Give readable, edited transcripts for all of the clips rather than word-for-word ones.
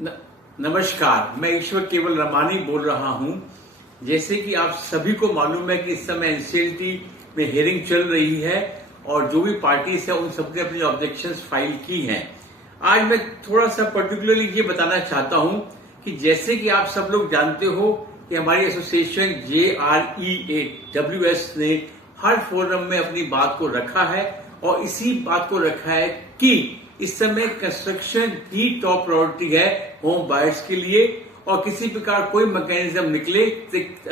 नमस्कार, मैं ईश्वर केवल रमानी बोल रहा हूं। जैसे कि आप सभी को मालूम है कि इस समय एनसीएलटी में हियरिंग चल रही है और जो भी पार्टीज है उन सबने अपनी ऑब्जेक्शंस फाइल की हैं। आज मैं थोड़ा सा पर्टिकुलरली ये बताना चाहता हूं कि जैसे कि आप सब लोग जानते हो कि हमारी एसोसिएशन JREAWS ने हर फोरम में अपनी बात को रखा है और इसी बात को रखा है कि इस समय कंस्ट्रक्शन ही टॉप प्रायोरिटी है होम बायर्स के लिए और किसी प्रकार कोई मैकेनिज्म निकले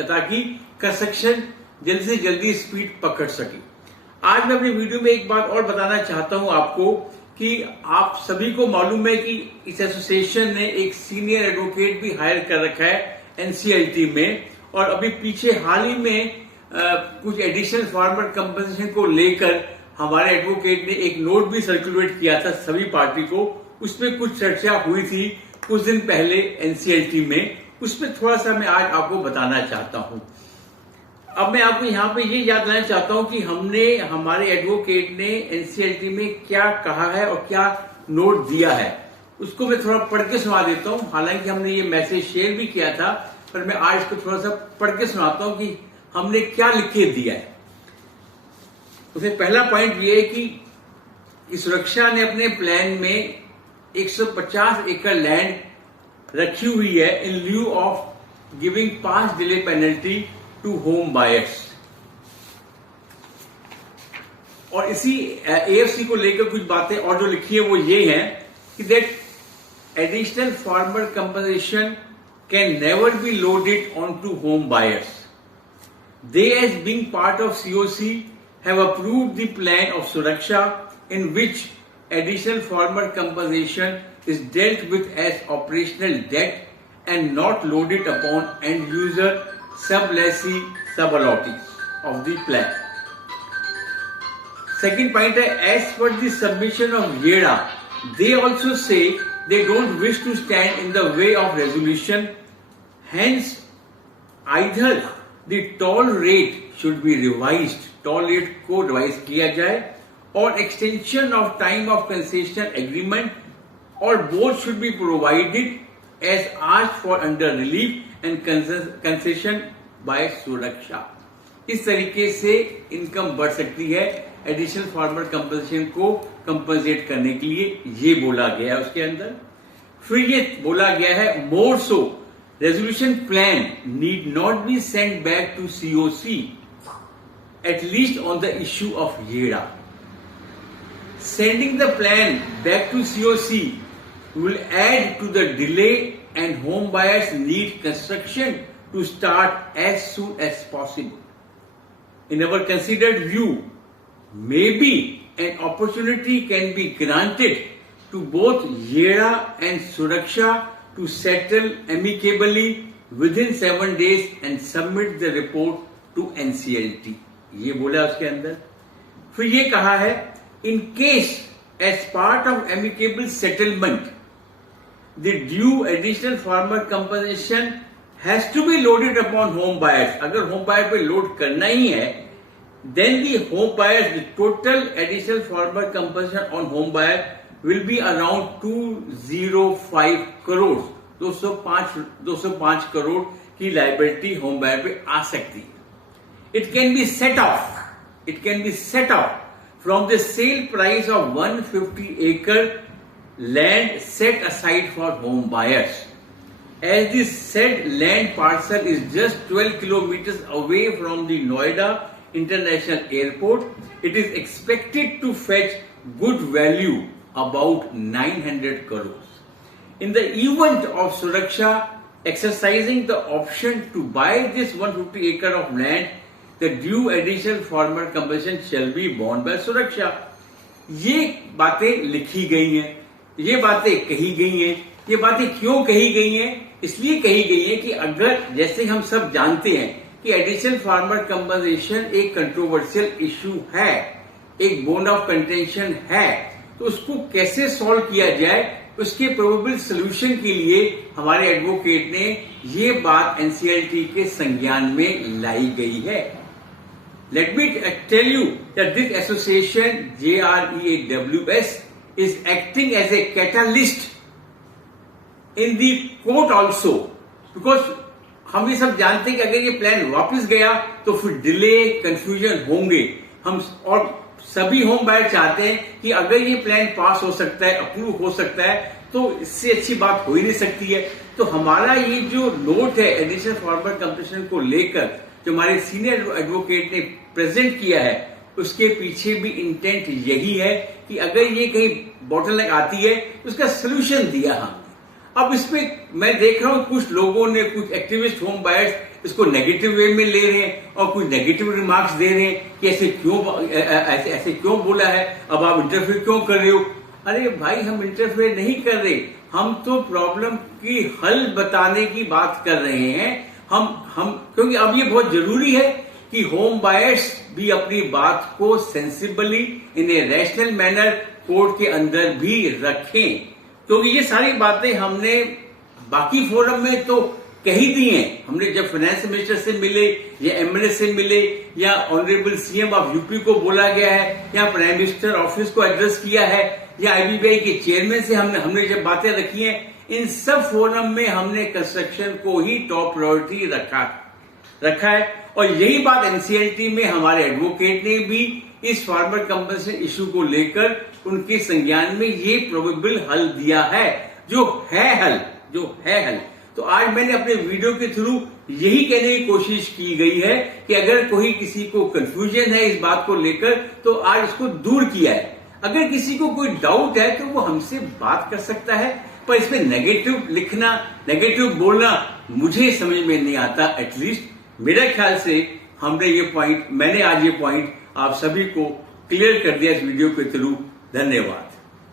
ताकि कंस्ट्रक्शन जल्दी से जल्दी स्पीड पकड़ सके। आज मैं अपनी वीडियो में एक बात और बताना चाहता हूं आपको कि आप सभी को मालूम है कि इस एसोसिएशन ने एक सीनियर एडवोकेट भी हायर कर रखा है एनसीएलटी में और अभी पीछे हाल ही में कुछ एडिशनल फार्मर कंपनसेशन को लेकर हमारे एडवोकेट ने एक नोट भी सर्कुलेट किया था सभी पार्टी को। उसमें कुछ चर्चा हुई थी कुछ दिन पहले एनसीएलटी में, उसमें थोड़ा सा मैं आज आपको बताना चाहता हूं। अब मैं आपको यहाँ पे ये याद दिलाना चाहता हूं कि हमारे एडवोकेट ने एनसीएलटी में क्या कहा है और क्या नोट दिया है, उसको मैं थोड़ा पढ़ के सुना देता हूं। हालांकि हमने ये मैसेज शेयर भी किया था, पर मैं आज इसको थोड़ा सा पढ़ के सुनाता हूं कि हमने क्या लिख के दिया है। उसमें पहला पॉइंट ये है कि सुरक्षा ने अपने प्लान में 150 एकड़ लैंड रखी हुई है in lieu of giving 5 delay penalty to home buyers. और इसी एएफसी को लेकर कुछ बातें और जो लिखी है वो ये है कि that additional farmer compensation can never be loaded on to home buyers. They as being part of COC have approved the plan of Suraksha in which additional farmer compensation is dealt with as operational debt and not loaded upon end user sub-lessee sub-allottees of the plan. Second point है, as per the submission of JERA, they also say they don't wish to stand in the way of resolution. Hence, either the toll rate should be revised, toll rate को revise किया जाए और extension of time of concession agreement और both should be provided as asked for under relief and concession by Suraksha. इस तरीके से income बढ़ सकती है एडिशनल फार्मर कंपनसेशन को कंपनसेट करने के लिए, ये बोला गया है उसके अंदर। फिर ये बोला गया है more so resolution plan need not be send back to COC at least on the issue of JERA. Sending the plan back to COC will add to the delay and home buyers need construction to start as soon as possible. In our considered view, maybe an opportunity can be granted to both JERA and Suraksha to settle amicably within 7 days and submit the report to NCLT. ये बोला उसके अंदर। फिर ये कहा है in case as part of amicable settlement the due additional farmer compensation has to be loaded upon home buyers. अगर home buyer पे लोड करना ही है then the home buyers the total additional farmer compensation on home buyer will be around 205 crore 205 crore की liability home buyer पे आ सकती है। It can be set off from the sale price of 150 acre land set aside for home buyers. As the said land parcel is just 12 kilometers away from the Noida International Airport, it is expected to fetch good value about 900 crores. In the event of Suraksha exercising the option to buy this 150 acre of land, the due additional farmer compensation shall be borne by Suraksha. ये बातें लिखी गई हैं, ये बातें कही गई हैं। ये बातें क्यों कही गई हैं? इसलिए कही गई है कि अगर जैसे हम सब जानते हैं कि एडिशनल फार्मर कंपनसेशन एक कंट्रोवर्शियल इश्यू है, एक बोन ऑफ कंटेंशन है, तो उसको कैसे सॉल्व किया जाए, उसके प्रोबेबल सोल्यूशन के लिए हमारे एडवोकेट ने ये बात एनसीएलटी के संज्ञान में लाई गई है। Let me tell you that this association JREAWS is acting as a catalyst in the court also, because हम ये सब जानते हैं कि अगर ये प्लान वापस गया तो फिर डिले, कंफ्यूजन होंगे। हम और सभी होम बायर चाहते हैं कि अगर ये प्लान पास हो सकता है, अप्रूव हो सकता है, तो इससे अच्छी बात हो ही नहीं सकती है। तो हमारा ये जो नोट है एडिशनल फार्मर कंपनसेशन को लेकर, जो हमारे सीनियर एडवोकेट ने प्रेजेंट किया है, उसके पीछे भी इंटेंट यही है कि अगर ये कहीं बॉटलनेक आती है तो उसका सोल्यूशन दिया हमने। अब इसमें मैं देख रहा हूं कुछ लोगों ने, कुछ एक्टिविस्ट होम बायर्स इसको नेगेटिव वे में ले रहे हैं और कुछ नेगेटिव रिमार्क्स दे रहे हैं कि ऐसे क्यों बोला है, अब आप इंटरफेयर क्यों कर रहे हो। अरे भाई, हम इंटरफेयर नहीं कर रहे, हम तो प्रॉब्लम की हल बताने की बात कर रहे हैं। हम क्योंकि अब ये बहुत जरूरी है कि होम बायर्स भी अपनी बात को sensibly in a rational manner court के अंदर भी रखें, क्योंकि ये सारी बातें हमने बाकी फोरम में तो कही दी हैं। हमने जब फाइनेंस मिनिस्टर से मिले या एमएलए से मिले या ऑनरेबल सीएम ऑफ यूपी को बोला गया है या प्राइम मिनिस्टर ऑफिस को एड्रेस किया है या आईबीबीआई के चेयरमैन से हमने जब बातें रखी हैं, इन सब फोरम में हमने कंस्ट्रक्शन को ही टॉप प्रायोरिटी रखा है। और यही बात एनसीएलटी में हमारे एडवोकेट ने भी इस फार्मर कंपनसेशन इशू को लेकर उनके संज्ञान में ये प्रोबेबल हल दिया है, जो है हल। तो आज मैंने अपने वीडियो के थ्रू यही कहने की कोशिश की गई है कि अगर कोई किसी को कंफ्यूजन है इस बात को लेकर तो आज इसको दूर किया है। अगर किसी को कोई डाउट है तो वो हमसे बात कर सकता है, पर इसमें नेगेटिव लिखना, नेगेटिव बोलना मुझे समझ में नहीं आता। एटलीस्ट मेरे ख्याल से मैंने आज ये पॉइंट आप सभी को क्लियर कर दिया इस वीडियो के थ्रू। धन्यवाद।